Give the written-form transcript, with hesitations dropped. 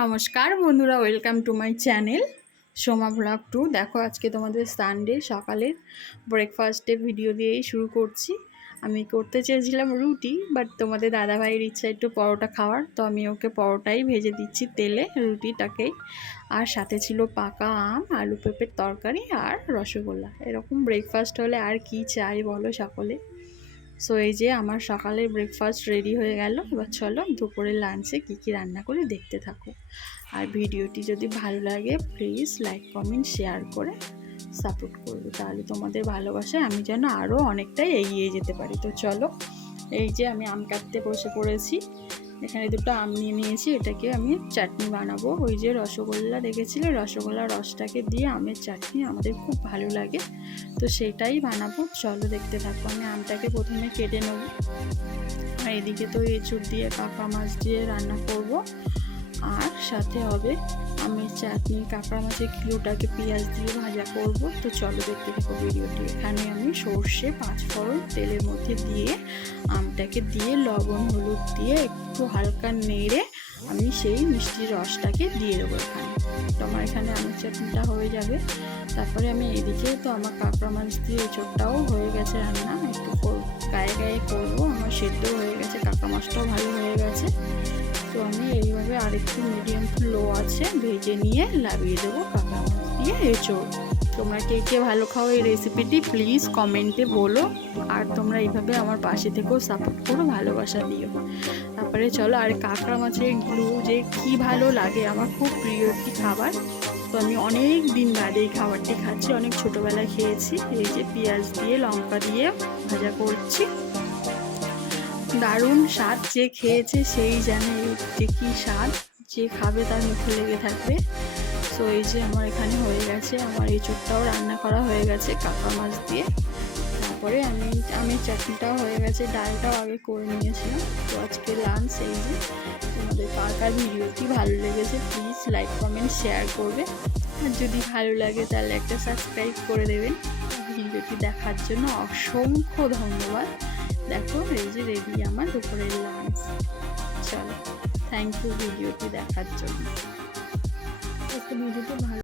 নমস্কার বন্ধুরা, welcome to my channel Soma blog 2। দেখো আজকে তোমাদের সানডে সকালের ব্রেকফাস্টে ভিডিও দিয়েই শুরু করছি। আমি করতে চেয়েছিলাম রুটি, বাট তোমাদের দাদাভাইয়ের ইচ্ছা একটু পরোটা খাওয়ার, তো আমি ওকে পরোটাই ভেজে দিচ্ছি তেলে, রুটিটাকেই। আর সাথে ছিল পাকা আম, আলু পেঁপের তরকারি আর রসগোল্লা। এরকম ব্রেকফাস্ট হলে আর কি চাই বলো সকলে। সো এই যে আমার সকালের ব্রেকফাস্ট রেডি হয়ে গেল। এবার চলো দুপুরের লাঞ্চে কী রান্না করে দেখতে থাকো। আর ভিডিওটি যদি ভালো লাগে প্লিজ লাইক কমেন্ট শেয়ার করে সাপোর্ট করবে, তাহলে তোমাদের ভালোবাসায় আমি যেন আরও অনেকটাই এগিয়ে যেতে পারি। তো চলো, এই যে আমি আম কাটতে বসে পড়েছি। এখানে দুটো আম নিয়ে নিয়েছি, এটাকে আমি চাটনি বানাবো। ওই যে রসগোল্লা দেখেছিলে, রসগোল্লার রসটাকে দিয়ে আমের চাটনি আমাদের খুব ভালো লাগে, তো সেটাই বানাবো। চলো দেখতে থাকো। আমি আমটাকে প্রথমে কেটে নেব, আর এদিকে তো এঁচুড় দিয়ে কাঁকড়া মাছ দিয়ে রান্না করব, আর সাথে হবে আমের চাটনি। কাঁকড়া মাছের কিলোটাকে পেঁয়াজ দিয়ে ভাজা করব। তো চলো দেখতে থাকো ভিডিওটি। এখানে আমি সর্ষে, পাঁচফোড়ন তেলের মধ্যে দিয়ে আমটাকে দিয়ে লবণ হলুদ দিয়ে একটু হালকা নেড়ে আমি সেই মিষ্টির রসটাকে দিয়ে দেবো এখানে। তো আমার এখানে আমের চাটনিটা হয়ে যাবে। তারপরে আমি এদিকে তো আমার কাঁকড়া মাছ দিয়ে এঁচোড়টাও হয়ে গেছে রান্না, একটু গায়ে গায়ে করবো। আমার সেদ্ধ হয়ে গেছে, কাঁকড়া মাছটাও ভালো হয়ে গেছে। তো আমি এইভাবে আরেকটু মিডিয়াম টু লো আছে ভেজে নিয়ে লাগিয়ে দেবো কাঁকড়া মাছ দিয়ে এঁচোড়। তোমরা কে কে ভালো খাও এই রেসিপিটি প্লিজ কমেন্টে বলো, আর তোমরা এইভাবে আমার পাশে থেকেও সাপোর্ট করো, ভালোবাসা দিও। তারপরে চলো, আর কাঁকড়া মাছের গ্লু যে কী ভালো লাগে, আমার খুব প্রিয় একটি খাবার। তো আমি অনেক দিন বাদে এই খাবারটি খাচ্ছি, অনেক ছোটোবেলায় খেয়েছি। এই যে পেঁয়াজ দিয়ে লঙ্কা দিয়ে ভাজা করছি, দারুণ স্বাদ। যে খেয়েছে সেই জানে যে কী স্বাদ, যে খাবে তার মুখে লেগে থাকবে। তো এই যে আমার এখানে হয়ে গেছে, আমার এঁচোড়টাও রান্না করা হয়ে গেছে কাঁকড়া মাছ দিয়ে। তারপরে আমি চাটনিটাও হয়ে গেছে, ডালটাও আগে করে নিয়েছিলাম। তো আজকে লাঞ্চ এই যে। তোমাদের কার ভিডিওটি ভালো লেগেছে প্লিজ লাইক কমেন্ট শেয়ার করবে, আর যদি ভালো লাগে তাহলে একটা সাবস্ক্রাইব করে দেবেন। ভিডিওটি দেখার জন্য অসংখ্য ধন্যবাদ। দেখো এই যে রেডি আমার দুপুরের লাঞ্চ। চলো, থ্যাংক ইউ ভিডিওটি দেখার জন্য। ভিডিওটি ভালো